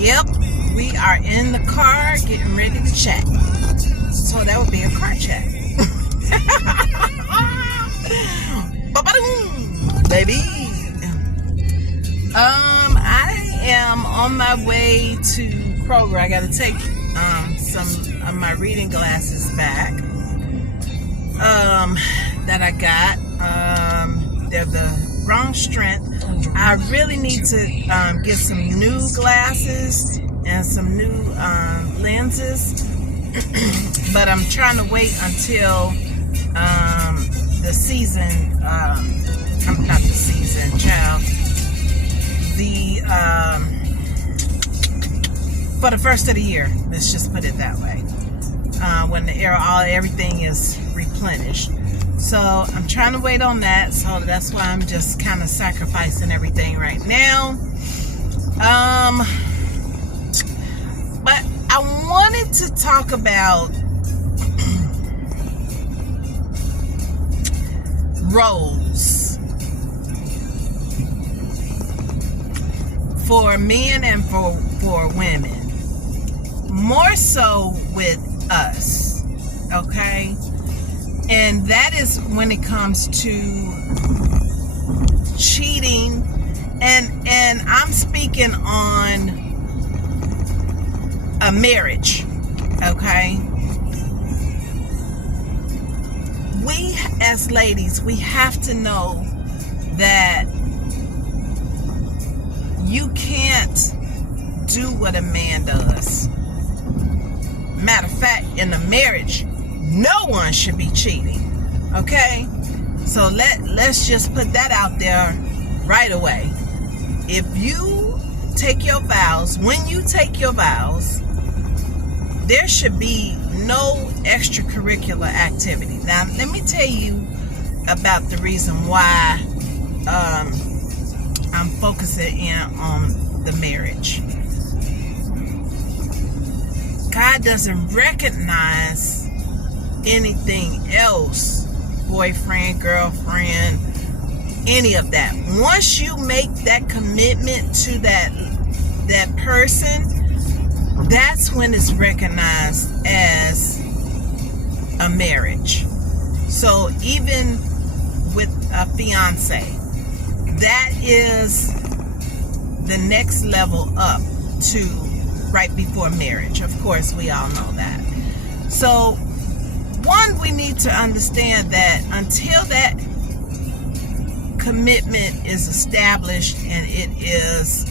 Yep, we are in the car getting ready to chat. So that would be a car chat. Ba-ba-doom, baby. I am on my way to Kroger. I got to take some of my reading glasses back that I got. They're the wrong strength. I really need to get some new glasses and some new lenses, but I'm trying to wait until the season, not the season, child, for the first of the year, let's just put it that way, when everything is replenished. So I'm trying to wait on that, so that's why I'm just kind of sacrificing everything right now. But I wanted to talk about roles for men and for women, more so with us, okay? And that is when it comes to cheating, and I'm speaking on a marriage, okay? We as ladies, we have to know that you can't do what a man does. Matter of fact, in a marriage, no one should be cheating, okay? So let's just put that out there right away. If you take your vows, when you take your vows, there should be no extracurricular activity. Now, let me tell you about the reason why I'm focusing in on the marriage. God doesn't recognize anything else, boyfriend, girlfriend, any of that. Once you make that commitment to that person, that's when it's recognized as a marriage. So even with a fiance, that is the next level up to right before marriage. Of course, we all know that. So one, we need to understand that until that commitment is established and it is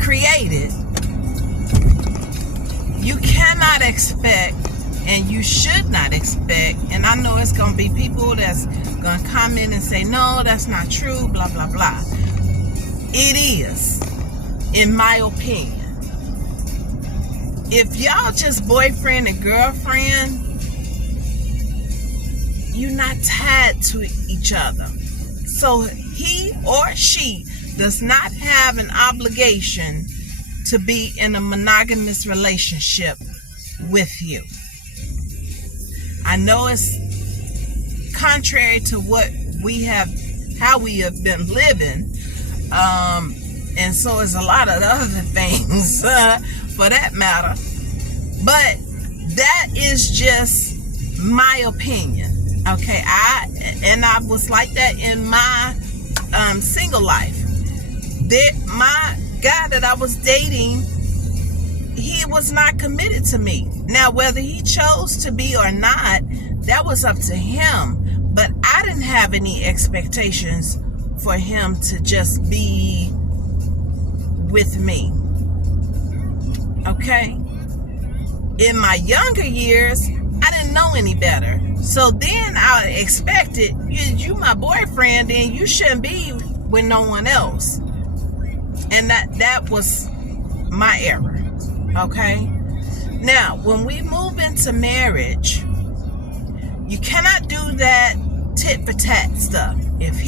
created, you cannot expect, and you should not expect, and I know it's going to be people that's going to come in and say, no, that's not true, blah, blah, blah. It is, in my opinion. If y'all just boyfriend and girlfriend, you're not tied to each other. So he or she does not have an obligation to be in a monogamous relationship with you. I know it's contrary to how we have been living, and so is a lot of other things for that matter. But that is just my opinion. Okay, I was like that in my single life. My guy that I was dating, he was not committed to me. Now, whether he chose to be or not, that was up to him. But I didn't have any expectations for him to just be with me. Okay? In my younger years, I didn't know any better. So then I expected, you my boyfriend, then you shouldn't be with no one else. And that was my error. Okay? Now, when we move into marriage, you cannot do that tit for tat stuff. If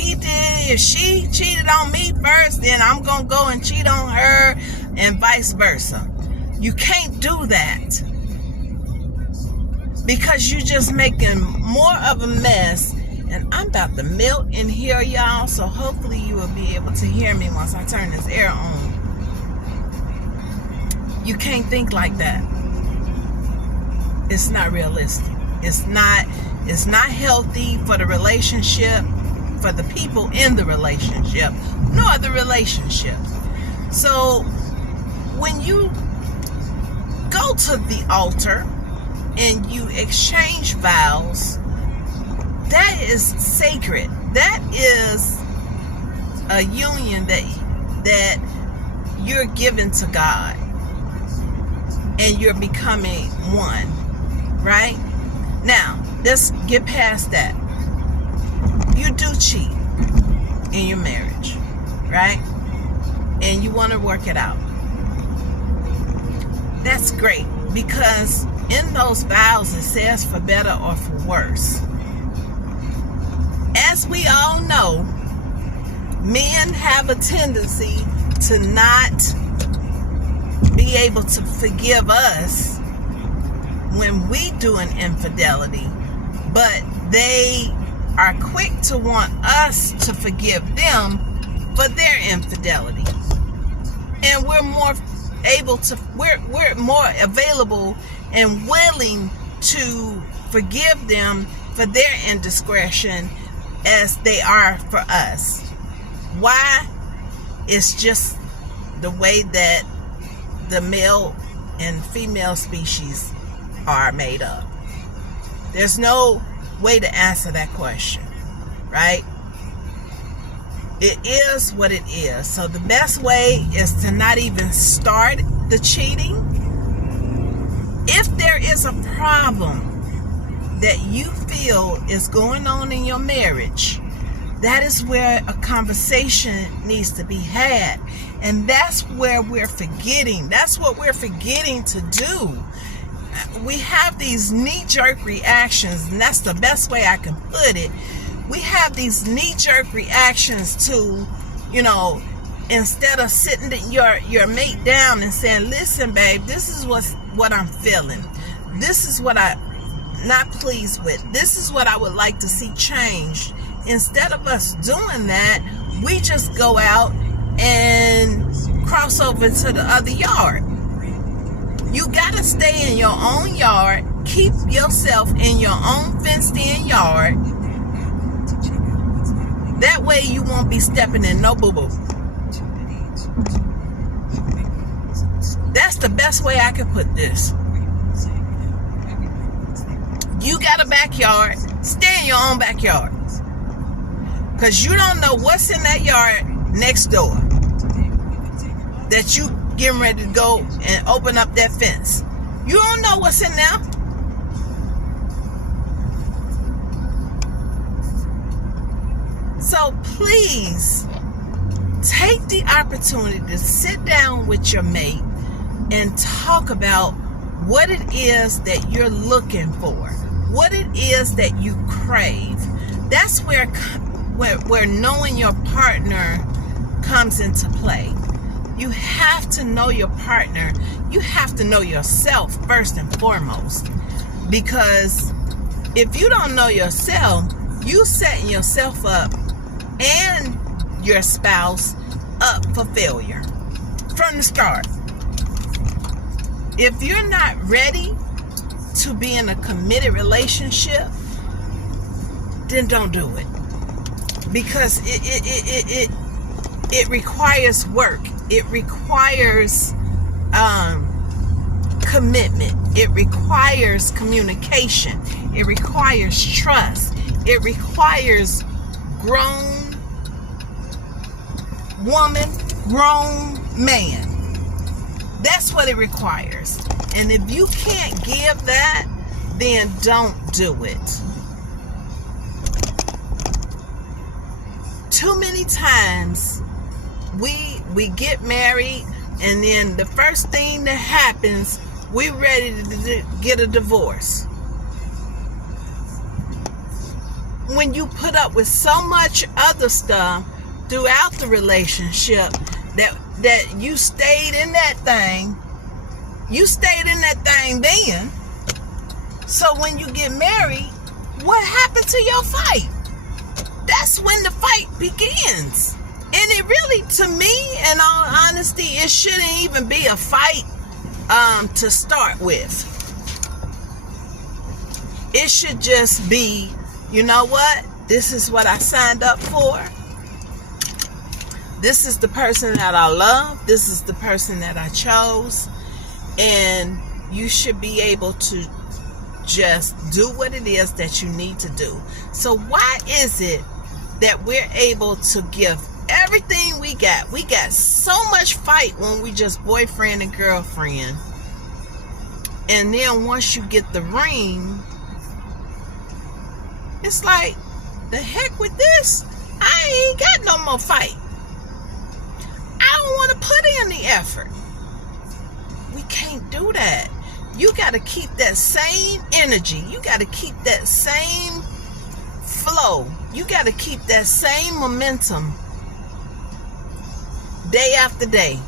she cheated on me first, then I'm going to go and cheat on her, and vice versa. You can't do that. because you're just making more of a mess. And I'm about to melt in here, y'all, so hopefully you will be able to hear me once I turn this air on. You can't think like that. It's not realistic. It's not healthy for the relationship, for the people in the relationship, nor the relationship. So when you go to the altar and you exchange vows, that is sacred. That is a union that you're giving to God, and you're becoming one, right? Now, let's get past that. You do cheat in your marriage, right? And you want to work it out. That's great, because in those vows it says for better or for worse. As we all know, men have a tendency to not be able to forgive us when we do an infidelity, but they are quick to want us to forgive them for their infidelity. And we're more available and willing to forgive them for their indiscretion as they are for us. Why? It's just the way that the male and female species are made up. There's no way to answer that question, right? It is what it is. So the best way is to not even start the cheating. If there is a problem that you feel is going on in your marriage, that is where a conversation needs to be had. And that's where we're forgetting. That's what we're forgetting to do. We have these knee-jerk reactions, and that's the best way I can put it. We have these knee-jerk reactions to, instead of sitting your mate down and saying, listen, babe, this is what I'm feeling. This is what I'm not pleased with. This is what I would like to see changed. Instead of us doing that, we just go out and cross over to the other yard. You gotta stay in your own yard. Keep yourself in your own fenced-in yard. That way you won't be stepping in no boo-boo. That's the best way I could put this. You got a backyard. Stay in your own backyard. Because you don't know what's in that yard next door that you getting ready to go and open up that fence. You don't know what's in there. So please take the opportunity to sit down with your mate and talk about what it is that you're looking for, what it is that you crave. That's where knowing your partner comes into play. You have to know your partner. You have to know yourself first and foremost. Because if you don't know yourself, you setting yourself up and your spouse up for failure from the start. If you're not ready to be in a committed relationship, then don't do it. Because it requires work. It requires commitment. It requires communication. It requires trust. It requires grown woman, grown man. That's what it requires. And if you can't give that, then don't do it. Too many times we get married, and then the first thing that happens, we're ready to get a divorce. When you put up with so much other stuff throughout the relationship that you stayed in that thing, then. So when you get married, what happened to your fight? That's when the fight begins. And it really, to me, in all honesty, it shouldn't even be a fight to start with. It should just be, you know what? This is what I signed up for. This is the person that I love. This is the person that I chose. And you should be able to just do what it is that you need to do. So why is it that we're able to give everything we got? We got so much fight when we just boyfriend and girlfriend. And then once you get the ring, it's like, the heck with this. I ain't got no more fight. I don't want to put in the effort. We can't do that. You got to keep that same energy. You got to keep that same flow. You got to keep that same momentum day after day.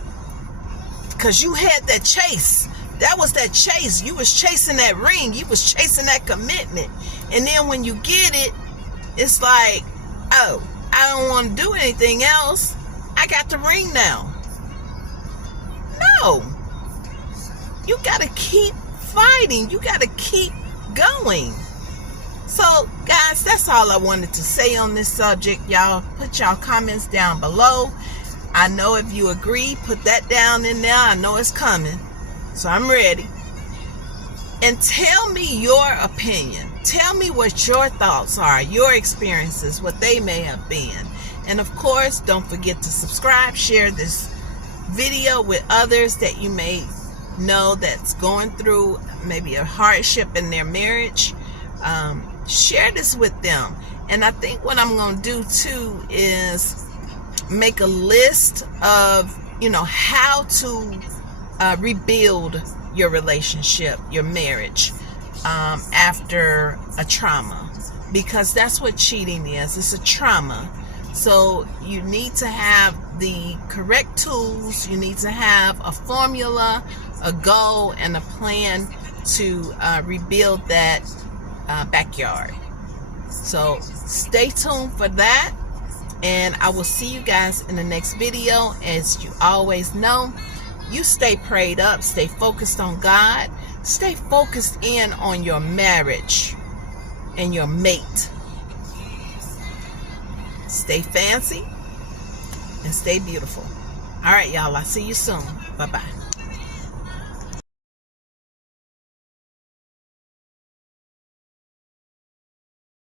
Because you had that chase. That was that chase. You was chasing that ring. You was chasing that commitment. And then when you get it, it's like, oh, I don't want to do anything else. I got the ring now. No. You got to keep fighting. You got to keep going. So, guys, that's all I wanted to say on this subject. Y'all put y'all comments down below. I know if you agree, put that down in there. I know it's coming. So I'm ready. And tell me your opinion. Tell me what your thoughts are, your experiences, what they may have been. And of course, don't forget to subscribe, share this video with others that you may know that's going through maybe a hardship in their marriage. Share this with them. And I think what I'm going to do too is make a list of, how to rebuild your relationship, your marriage, after a trauma, because that's what cheating is. It's a trauma. So you need to have the correct tools. You need to have a formula, a goal, and a plan to rebuild that backyard. So stay tuned for that, and I will see you guys in the next video. As you always know, you stay prayed up, stay focused on God, stay focused in on your marriage and your mate. Stay fancy and stay beautiful. All right, y'all, I'll see you soon. Bye-bye.